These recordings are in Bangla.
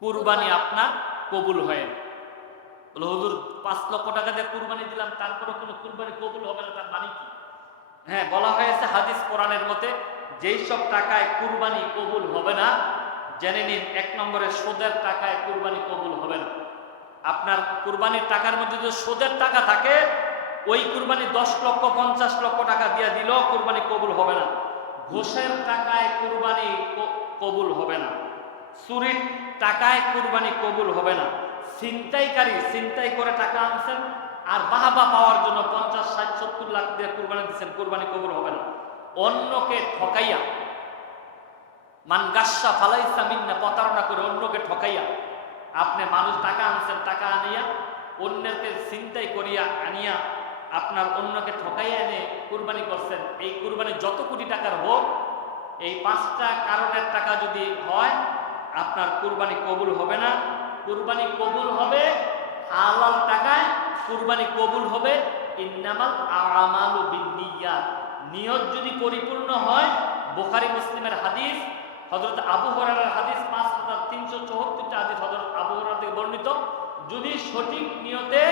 কুরবানি আপনার কবুল হয় না বলে, হুজুর, পাঁচ লক্ষ টাকা দিয়ে কুরবানি দিলাম তারপরে কোনো কুরবানি কবুল হবে না, তার মানে কি? হ্যাঁ বলা হয়েছে হাদিস কোরআনের মতে, যেই সব টাকায় কুরবানি কবুল হবে না, জেনে নিন এক নম্বরে সুদের টাকায় কুরবানি কবুল হবে না। আপনার কুরবানির টাকার মধ্যে যদি সুদের টাকা থাকে, ওই কুরবানি দশ লক্ষ, পঞ্চাশ লক্ষ টাকা দিয়ে দিলেও কুরবানি কবুল হবে না। ঘোষের টাকায় কুরবানি কবুল হবে না। চুরির টাকায় কুরবানি কবুল হবে না। ছিনতাইকারী ছিনতাই করে টাকা আনছেন আর বাহাবা পাওয়ার জন্য পঞ্চাশ, ষাট, সত্তর লাখ দিয়ে কুরবানি দিচ্ছেন, কুরবানি কবুল হবে না। অন্যকে ঠকাইয়া, মান গাসা ফালাইসা মিন্না, প্রতারণা করে অন্যকে ঠকাইয়া, আপনি মানুষ টাকা আনছেন, টাকা আনিয়া, অন্যকে চিন্তাই করিয়া আনিয়া আপনার অন্যকে ঠকাইয়া এনে কুরবানি করছেন। এই কুরবানি যত কোটি টাকার হোক, এই পাঁচটা কারণের টাকা যদি হয় আপনার কুরবানি কবুল হবে না। কুরবানি কবুল হবে হালাল টাকায়, কুরবানি কবুল হবে ইন্নামাল আমালু বিন্নিয়াত। নিয়ত যদি পরিপূর্ণ হয়, বোখারি মুসলিমের হাদিস, হযরত আবু হুরায়রার হাদিস 5374টা হাদিস হযরত আবু হুরায়রা থেকে বর্ণিত। যদি সঠিক নিয়তে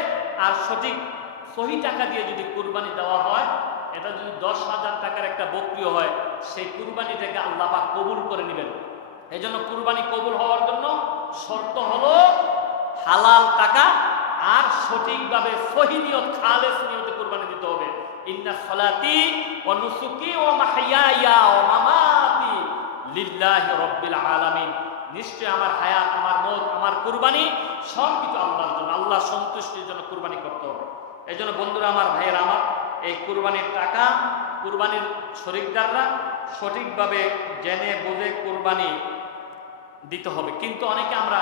আর সঠিক সহি টাকা দিয়ে যদি কুরবানি দেওয়া হয়, এটা যদি দশ হাজার টাকার একটা বকরিও হয়, সেই কুরবানিটাকে আল্লাহ কবুল করে নেবেন। এই জন্য কুরবানি কবুল হওয়ার জন্য শর্ত হলো হালাল টাকা আর সঠিকভাবে সহি নিয়ত খালেস নিয়তে কুরবানি দিতে হবে। ইন্না সলাতি ও নুসুকি ও মাহিয়ায়া ও মামাতি লিল্লাহি রাব্বিল আলামিন। নিশ্চয় আমার হায়াত, আমার মত, আমার কুরবানি সব কিছু আল্লাহর জন্য, আল্লাহ সন্তুষ্টির জন্য কুরবানি করতে হবে। এই জন্য বন্ধুরা, আমার ভাইয়েরা আমার, এই কুরবানির টাকা, কুরবানির শরিকদাররা সঠিকভাবে জেনে বুঝে কুরবানি দিতে হবে। কিন্তু অনেকে আমরা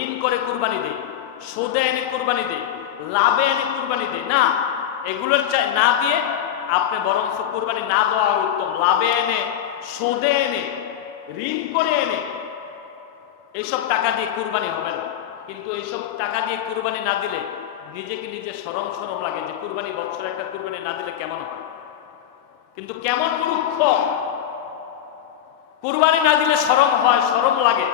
ঋণ করে কুরবানি দিই, সুদে এনে কুরবানি দিই, লাভে এনে কুরবানি দিই। না, এগুলোর চাই না দিয়ে আপনি বরং কুরবানি না দেওয়া উত্তম। লাভে এনে, সুদে এনে, ঋণ করে এনে এইসব টাকা দিয়ে কুরবানি হবে না। কিন্তু এইসব টাকা দিয়ে কুরবানি না দিলে নিজেকে নিজে সরম সরম লাগে যে কুরবানি বছরে একটা কুরবানি না দিলে কেমন হয়? কিন্তু কেমন মূর্খ কুরবানি না দিলে সরম হয় সরম লাগে।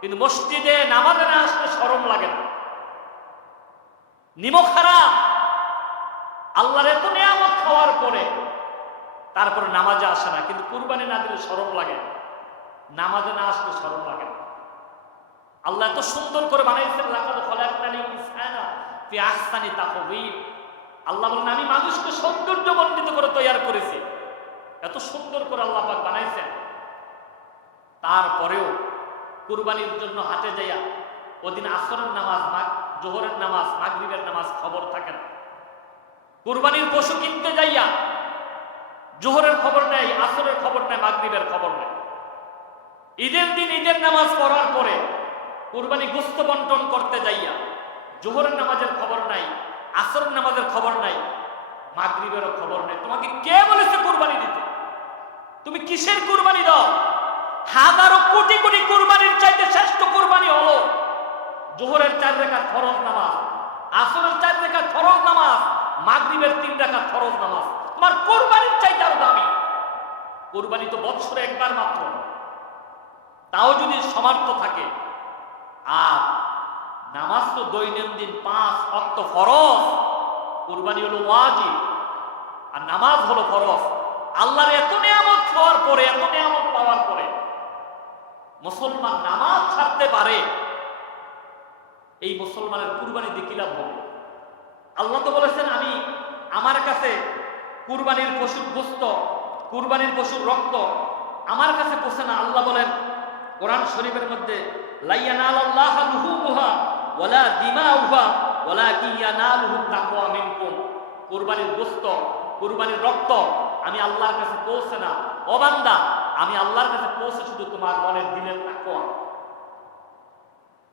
কিন্তু মসজিদে নামাজে না আসলে সরম লাগে না। নিমক খারাপ আল্লাহর এত নিয়ামত খাওয়ার পরে তারপরে নামাজে আসে না, কিন্তু কুরবানি না দিলে সরম লাগে নামাজে না আসলে সরম লাগে না। আল্লাহ এত সুন্দর করে বানাইছেন আল্লাহ বলেন, আমি মানুষকে সৌন্দর্য মণ্ডিত করে তৈরি করেছি। এত সুন্দর করে আল্লাহ বানাইছেন। তারপরেও কুরবানির জন্য হাটে যাইয়া ওদিন আসরের নামাজ, মাগ, জোহরের নামাজ, মাগরিবের নামাজ খবর থাকে না। কুরবানির পশু কিনতে যাইয়া জোহরের খবর নেই আসরের খবর নেই মাগরিবের খবর নেই ঈদের দিন ঈদের নামাজ পড়ার পরে কুরবানি গুস্ত বন্টন করতে যাইয়া জোহরের নামাজের খবর নাই, আসরের নামাজের খবর নাই, মাগরিবেরও খবর নাই। তোমাকে কে বলেছে কুরবানি দিতে? তুমি কিসের কুরবানি দাও? হাজারো কোটি কোটি কুরবানির চাইতে শ্রেষ্ঠ কুরবানি হলো জোহরের চার রেখা ফরজ নামাজ, আসরের চার রেখা ফরজ নামাজ, মাগরিবের তিন রেখা ফরজ নামাজ। তোমার কোরবানির চাইতে আরও দামি। কোরবানি তো বৎসরে একবার মাত্র। তাও যদি সমর্থ থাকে, আর নামাজ তো দৈনন্দিন পাঁচ অক্ত ফরজ, কোরবানি হলো ওয়াজিব, আর নামাজ হলো ফরজ। আল্লাহর এত নিয়ামত খাওয়ার পরে, এত নিয়ামত পাওয়ার পরে মুসলমান নামাজ ছাড়তে পারে। এই মুসলমানের কুরবানি দিয়ে লাভ হবে? আল্লাহ তো বলেছেন, আমি আমার কাছে কুরবানির পশুর গোস্ত, কুরবানির পশুর রক্ত আমার কাছে পোষে না। আল্লাহ বলেন, কোরআন শরীফের মধ্যে আল্লাহ কুরবানির গোস্ত, কুরবানির রক্ত আমি আল্লাহর কাছে পৌঁছে না। ও বান্দা আমি আল্লাহর কাছে পৌঁছে শুধু তোমার মনের দিলের তাকওয়া।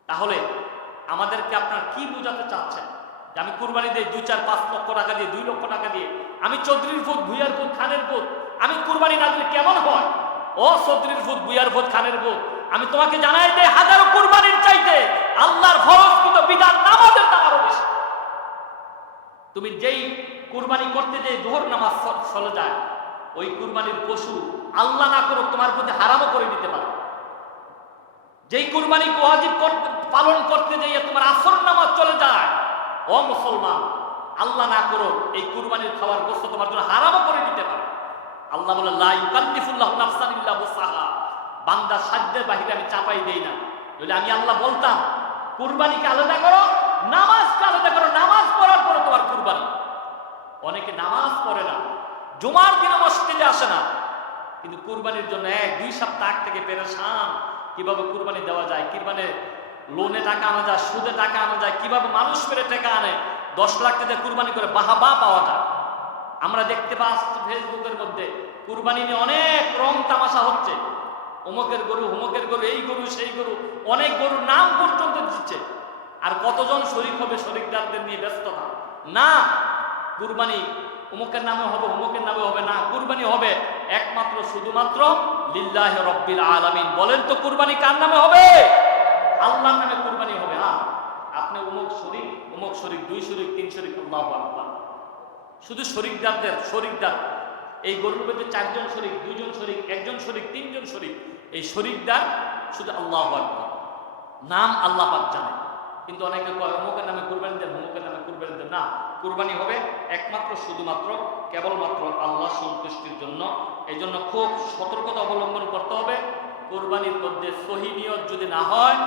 তাহলে আমাদেরকে আপনার কি বোঝাতে চাচ্ছেন? যে আমি কুরবানি দিয়ে দুই, চার, পাঁচ লক্ষ টাকা দিয়ে, দুই লক্ষ টাকা দিয়ে, আমি চৌধুরীর ফুট ভুইয়ার ফুট খানের ফুট আমি কুরবানি না দিলে কেমন হয়? ও চৌধুরীর ফুট ভুইয়ার ফুট খানের ফুট আমি তোমাকে জানাই দেয় হাজারো কুরবানির চাইতে আল্লাহর ফরজকৃত বিধান নামাজের দাম আরও বেশি। তুমি যেই কুরবানি করতে যে জোহর নামাজ চলে যায়, ওই কুরবানির পশু আল্লাহ না করুক তোমার প্রতি হারামও করে দিতে পারে। যেই কুরবানি ওয়াজিব পালন করতে যাইয়ে তোমার আসর নামাজ চলে যায়, ও মুসলমান, আল্লাহ না করো এই কুরবানির খাওয়ার গোস্ত তোমার জন্য হারামও করে দিতে পারে। আল্লাহ বলে, লা ইউকাল্লিফুল্লাহু নাফসান বুসাহা বান্দা সাধ্যের বাহিরে আমি চাপাই দেই না। বলে আমি আল্লাহ বলতাম, কুরবানিকে আলাদা করো, নামাজকে আলাদা করো, নামাজ পড়ার পরে তোমার কুরবানি। অনেকে নামাজ পড়ে না, জুমার দিনে মসজিদে আসে না। কিন্তু কুরবানির জন্য এক, দুই সপ্তাহ আগ থেকে পেরেশান। কীভাবে কুরবানি দেওয়া যায়? কীভাবে লোনে টাকা আনা যায়, সুদে টাকা আনা যায়, কীভাবে মানুষ পেরে টাকা আনে? দশ লাখ টাকা কুরবানি করে বাহাবা পাওয়া যায়। আমরা দেখতে পাচ্ছি ফেসবুকের মধ্যে, কুরবানি নিয়ে অনেক রং তামাশা হচ্ছে। অমুকের গরু অমুকের গরু, এই গরু, সেই গরু, অনেক গরুর নাম পর্যন্ত দিচ্ছে। আর কতজন শরিক হবে শরিকদারদের নিয়ে ব্যস্ততা না, কুরবানি অমুকের নামে হবে অমুকের নামে হবে না, কুরবানি হবে। একমাত্র, শুধুমাত্র লিল্লাহ রব্বিল আলামিন। বলেন তো কুরবানি কার নামে হবে? আল্লাহর নামে কুরবানি হবে না আপনি অমুক শরিক অমুক শরিক দুই শরিক তিন শরিক আল্লাহ আকবার। শুধু শরিকদারদের শরিকদার এই গরুর মধ্যে চারজন শরিক দুজন শরিক একজন শরিক তিনজন শরিক এই শরিকদার শুধু আল্লাহ আকবার। নাম আল্লাহ পাক জানে। কিন্তু অনেকে কয় অমুকের নামে কুরবানি দেন, অমুকের নামে কুরবানি দেন। না, কুরবানি হবে একমাত্র, শুধুমাত্র, কেবলমাত্র আল্লাহ সন্তুষ্টির জন্য। এই জন্য খুব সতর্কতা অবলম্বন করতে হবে। কোরবানির মধ্যে সহি নিয়ত যদি না হয়,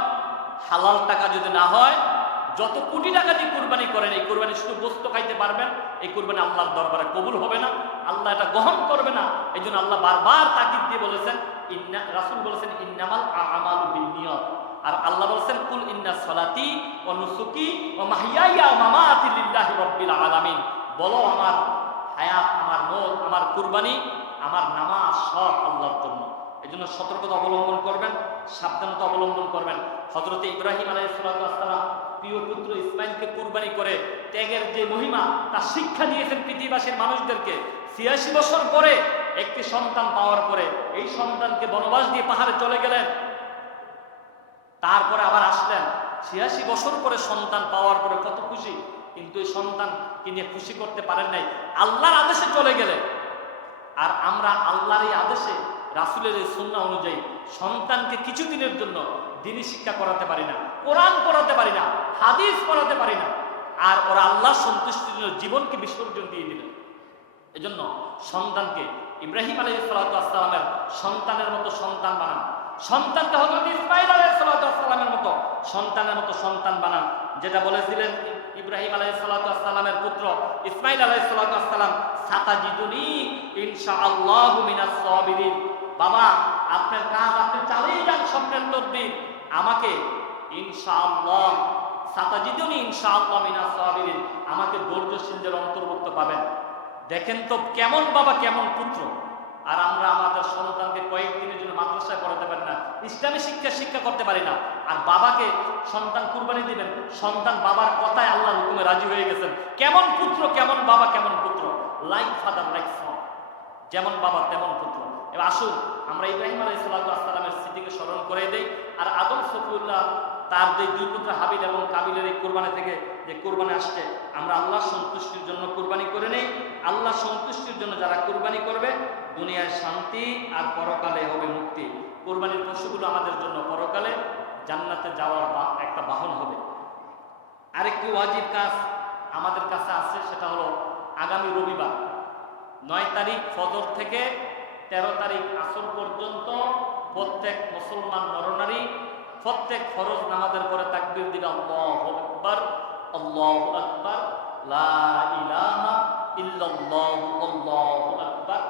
হালাল টাকা যদি না হয়, যত কোটি টাকা দিয়ে কোরবানি করেন, এই কুরবানি শুধু বস্তু খাইতে পারবেন, এই কুরবানি আল্লাহর দরবারে কবুল হবে না। আল্লাহ এটা গ্রহণ করবে না। এই জন্য আল্লাহ বারবার তাকিদ দিয়ে বলেছেন, ইন্না রাসূল বলেছেন, ইন্নামাল আমালু বিন্নিয়ত। আর আল্লাহ বলেছেন, কুল ইন্না সলাতি ও নুসুকি ও মাহিয়াইয়া মামাতি লিল্লাহি রাব্বিল আলামিন। বলো আমার হায়াত, আমার মত, আমার কুরবানি, আমার নামাজ সব আল্লাহর জন্য। এই জন্য সতর্কতা অবলম্বন করবেন, সাবধানতা অবলম্বন করবেন। হজরত ইব্রাহিম আলাইসালাম প্রিয় পুত্র ইসমাইলকে কুরবানি করে ত্যাগের যে মহিমা, তা শিক্ষা দিয়েছেন পৃথিবীবাসীর মানুষদেরকে। ছিয়াশি বছর পরে একটি সন্তান পাওয়ার পরে এই সন্তানকে বনবাস দিয়ে পাহাড়ে চলে গেলেন। তারপরে আবার আসলেন। ছিয়াশি বছর পরে সন্তান পাওয়ার পরে কত খুশি? কিন্তু এই সন্তানকে নিয়ে খুশি করতে পারেন নাই। আল্লাহর আদেশে চলে গেলেন। আর আমরা আল্লাহর এই আদেশে, রাসুলের এই সুন্না অনুযায়ী সন্তানকে কিছুদিনের জন্য দিনী শিক্ষা করাতে পারি না, কোরআন পড়াতে পারি না, হাদিস পড়াতে পারি না। আর ওরা আল্লাহ সন্তুষ্টির জন্য জীবনকে বিসর্জন দিয়ে দিলেন। এজন্য সন্তানকে ইব্রাহিম আলী সালাতামের সন্তানের মতো সন্তান বানান। সন্তানকে হজরত ইসমাইল আলী সালাতামের মতো। সন্তানের মতো সন্তান বানান। যেটা বলেছিলেন ইব্রাহিম আলাই সালাতামের পুত্র ইসমাইল আলাই সালাতাম সাতাজিদুনি ইনশা আল্লাহ বাবা, আপনার কাজ, আপনি চালিয়ে যান স্বপ্নের তদ্বির আমাকে ইনশাআল্লাহ, সাতাজিদুনি ইনশাআল্লাহ মিনাস সাবিরিন। আমাকে ধৈর্যশীলদের অন্তর্ভুক্ত পাবেন। দেখেন তো কেমন বাবা, কেমন পুত্র। আর আমরা আমাদের সন্তানকে কয়েকদিনের জন্য মাদ্রাসায় পড়াতে পারি না। ইসলামী শিক্ষা শিক্ষা করতে পারি না। আর বাবাকে সন্তান কুরবানি দিবেন। সন্তান বাবার কথায় আল্লাহ হুকুমে রাজি হয়ে গেছেন। কেমন পুত্র, কেমন বাবা, কেমন পুত্র? লাইক ফাদার লাইক সন যেমন বাবা, তেমন পুত্র। এবার আসুন, আমরা ইব্রাহিম আলাই সাল্লামের স্মৃতিকে স্মরণ করে দেই। আর আদম সফিউল্লাহ তার যে দুই পুত্র হাবিল এবং কাবিলের এই কোরবানি থেকে যে কোরবানি আসছে, আমরা আল্লাহ সন্তুষ্টির জন্য কোরবানি করে নেই। আল্লাহ সন্তুষ্টির জন্য যারা কোরবানি করবে দুনিয়ায় শান্তি আর পরকালে হবে মুক্তি কোরবানির পশুগুলো আমাদের জন্য পরকালে জান্নাতে যাওয়ার একটা বাহন হবে। আরেকটি ওয়াজিব কাজ আমাদের কাছে আছে, সেটা হলো আগামী রবিবার, নয় তারিখ ফজর থেকে তেরো তারিখ আসর পর্যন্ত প্রত্যেক মুসলমান নরনারী প্রত্যেক ফরজ নামাজের পরে তাকবীর দিবে, আল্লাহু আকবার আল্লাহু আকবার, লা ইলাহা ইল্লাল্লাহু, আল্লাহু আকবার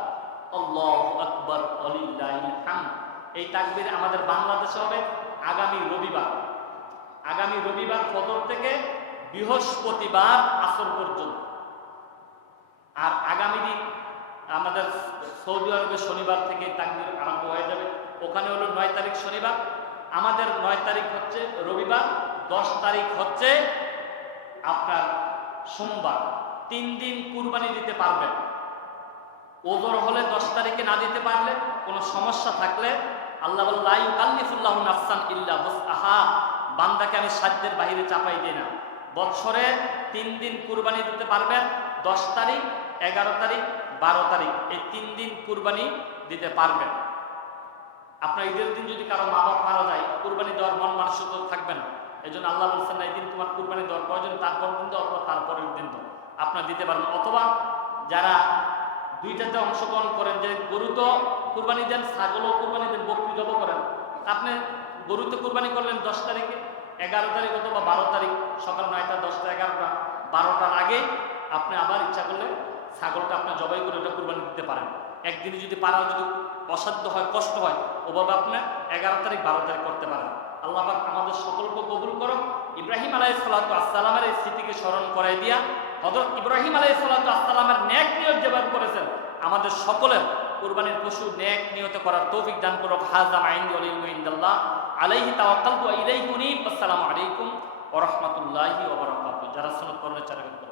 আল্লাহু আকবার ওয়ালিল্লাহিল হামদ এই তাকবীর আমাদের বাংলাদেশে হবে আগামী রবিবার। আগামী রবিবার ফজর থেকে বৃহস্পতিবার আসর পর্যন্ত। আর আগামী দিন আমাদের সৌদি আরবে শনিবার থেকে তাকবির আরম্ভ হয়ে যাবে। ওখানে হলো নয় তারিখ শনিবার। আমাদের নয় তারিখ হচ্ছে রবিবার, দশ তারিখ হচ্ছে আপনার সোমবার। তিন দিন কুরবানি দিতে পারবেন। ওজোর হলে দশ তারিখে না দিতে পারলে কোনো সমস্যা থাকলে আল্লাহ বল্লাহ কাল্লিফুল্লাহ নাফসান ইল্লা আহা বান্দাকে আমি সাধ্যের বাহিরে চাপাই দিই না। বৎসরে তিন দিন কুরবানি দিতে পারবেন দশ তারিখ, এগারো তারিখ, বারো তারিখ। এই তিন দিন কুরবানি দিতে পারবেন আপনার ঈদের দিন যদি কারও মা বাপ মারা যায়, কুরবানি দেওয়ার মন মানসিকতা থাকবে না। এই জন্য আল্লাহ বলছেন, না, এই দিন তোমার কুরবানি দেওয়ার প্রয়োজন, তারপর দিন দাও অথবা তারপরের দিন দাও। আপনার দিতে পারবেন অথবা যারা দুইটাতে অংশগ্রহণ করেন, যে গরু তো কুরবানি দেন, ছাগলও কুরবানি দেন, বকরি জব করেন। আপনি গরুতে কুরবানি করলেন দশ তারিখে, এগারো তারিখ অথবা বারো তারিখ, সকাল নয়টা, দশটা, এগারোটা, বারোটার আগে আপনি আবার ইচ্ছা করলে ছাগলটা আপনি জবাই করে ওটা কুরবানি দিতে পারেন। একদিনে যদি পারা যদি অসাধ্য হয়, কষ্ট হয়, ওভাবে আপনি এগারো তারিখ, বারো তারিখ করতে পারেন। আল্লাহ আমাদের সকলকে কবুল করো ইব্রাহিম আলাই সালাতু আসসালামের এই স্মৃতিকে স্মরণ করাই দিয়া হজরত ইব্রাহিম আলাই সালাতু আসসালামের ন্যাক নিয়ত যেভাবে করেছেন, আমাদের সকলের কুরবানির পশু ন্যাক নিয়ত করার তৌফিক দান করো হাজাম আইন ইন্দাল্লাহ। আলাইহি তাওয়াক্কালতু ওয়া ইলাইহি উনীব। আসসালামু আলাইকুম ওয়া রাহমাতুল্লাহি ওয়া বারাকাতুহু। যারা সুন্নাত চেষ্টা করেন